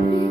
you.